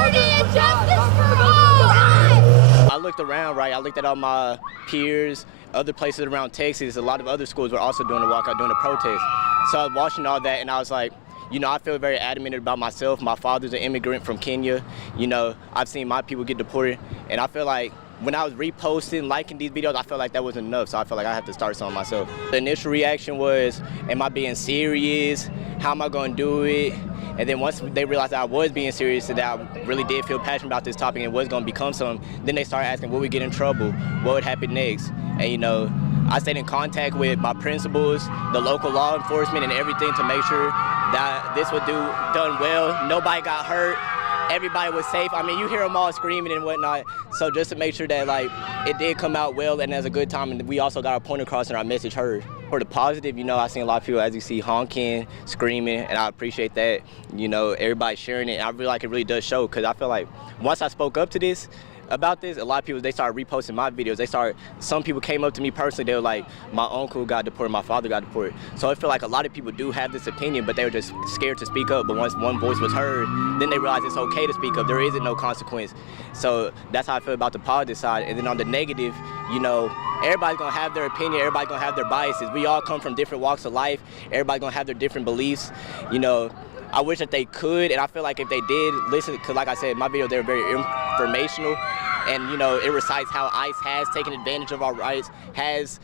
liberty and justice for all! I looked around, right? I looked at all my peers, other places around Texas. A lot of other schools were also doing the walkout, doing the protest. So I was watching all that, and I was like, you know, I feel very adamant about myself. My father's an immigrant from Kenya. You know, I've seen my people get deported, and I feel like when I was reposting, liking these videos, I felt like that wasn't enough, so I felt like I have to start something myself. The initial reaction was, am I being serious? How am I going to do it? And then once they realized that I was being serious and that I really did feel passionate about this topic and was going to become something, then they started asking, will we get in trouble? What would happen next? And, you know, I stayed in contact with my principals, the local law enforcement, and everything to make sure that this would done well. Nobody got hurt. Everybody was safe. I mean, you hear them all screaming and whatnot. So just to make sure that, like, it did come out well and as a good time, and we also got our point across and our message heard. For the positive, you know, I've seen a lot of people, as you see, honking, screaming, and I appreciate that. You know, everybody sharing it. And I feel like it really does show, because I feel like once I spoke up to this, about this, a lot of people, they started reposting my videos. Some people came up to me personally, they were like, my uncle got deported, my father got deported. So I feel like a lot of people do have this opinion, but they were just scared to speak up. But once one voice was heard, then they realized it's okay to speak up. There isn't no consequence. So that's how I feel about the positive side. And then on the negative, you know, everybody's gonna have their opinion, everybody's gonna have their biases. We all come from different walks of life. Everybody's gonna have their different beliefs. You know, I wish that they could, and I feel like if they did listen, because like I said, my videos, they're very informational, and you know, it recites how ICE has taken advantage of our rights, has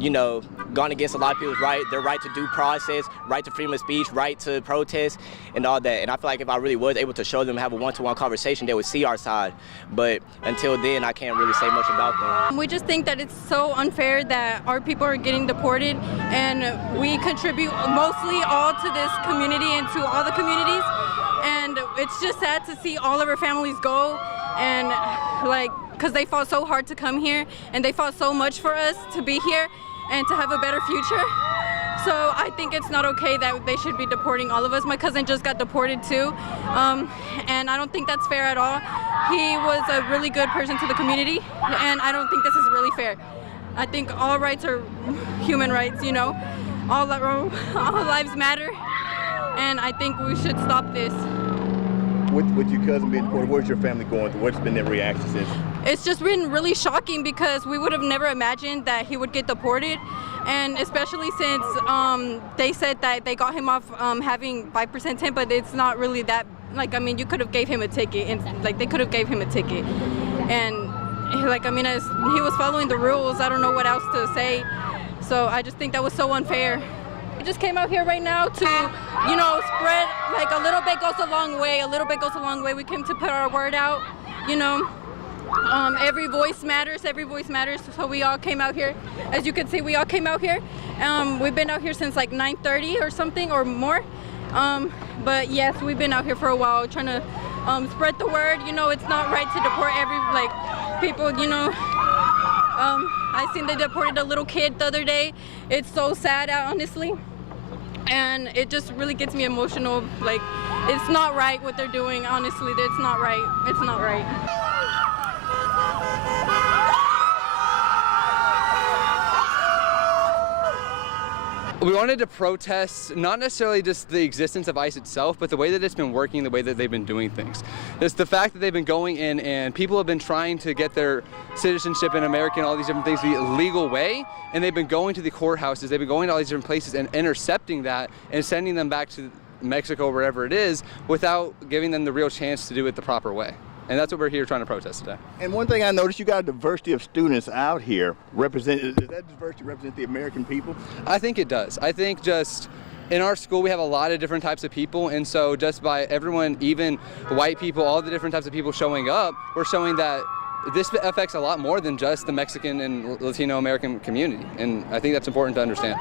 you know, gone against a lot of people's their right to due process, right to freedom of speech, right to protest, and all that. And I feel like if I really was able to show them, have a one-to-one conversation, they would see our side. But until then, I can't really say much about them. We just think that it's so unfair that our people are getting deported, and we contribute mostly all to this community and to all the communities. And it's just sad to see all of our families go, and like, because they fought so hard to come here, and they fought so much for us to be here and to have a better future. So I think it's not okay that they should be deporting all of us. My cousin just got deported too, and I don't think that's fair at all. He was a really good person to the community, and I don't think this is really fair. I think all rights are human rights, you know. All lives matter, and I think we should stop this. With your cousin being deported, what's your family going through? What's been their reaction since? It's just been really shocking, because we would have never imagined that he would get deported, and especially since they said that they got him off having 5% tint, but it's not really that. Like, I mean, you could have gave him a ticket, and like they could have gave him a ticket, and like, I mean, as he was following the rules, I don't know what else to say. So I just think that was so unfair. We just came out here right now to, you know, spread, like, a little bit goes a long way. A little bit goes a long way. We came to put our word out, you know. Every voice matters. Every voice matters. So we all came out here. As you can see, we all came out here. We've been out here since like 9:30 or something or more. But yes, we've been out here for a while trying to spread the word. You know, it's not right to deport people, you know. I seen they deported a little kid the other day. It's so sad, honestly, and it just really gets me emotional. Like, it's not right what they're doing, honestly. It's not right. It's not right. We wanted to protest not necessarily just the existence of ICE itself, but the way that it's been working, the way that they've been doing things. It's the fact that they've been going in and people have been trying to get their citizenship in America and all these different things the legal way, and they've been going to the courthouses, they've been going to all these different places and intercepting that and sending them back to Mexico, wherever it is, without giving them the real chance to do it the proper way. And that's what we're here trying to protest today. And one thing I noticed, you got a diversity of students out here. Does that diversity represent the American people? I think it does. I think just in our school we have a lot of different types of people, and so just by everyone, even white people, all the different types of people showing up, we're showing that this affects a lot more than just the Mexican and Latino American community, and I think that's important to understand.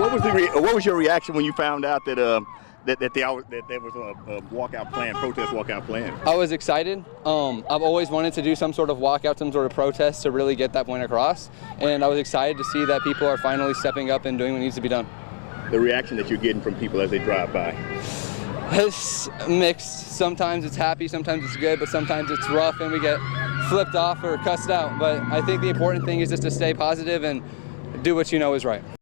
What was your reaction when you found out that that there was a protest walkout plan? I was excited. I've always wanted to do some sort of walkout, some sort of protest to really get that point across, and I was excited to see that people are finally stepping up and doing what needs to be done. The reaction that you're getting from people as they drive by? It's mixed. Sometimes it's happy, sometimes it's good, but sometimes it's rough and we get flipped off or cussed out. But I think the important thing is just to stay positive and do what you know is right.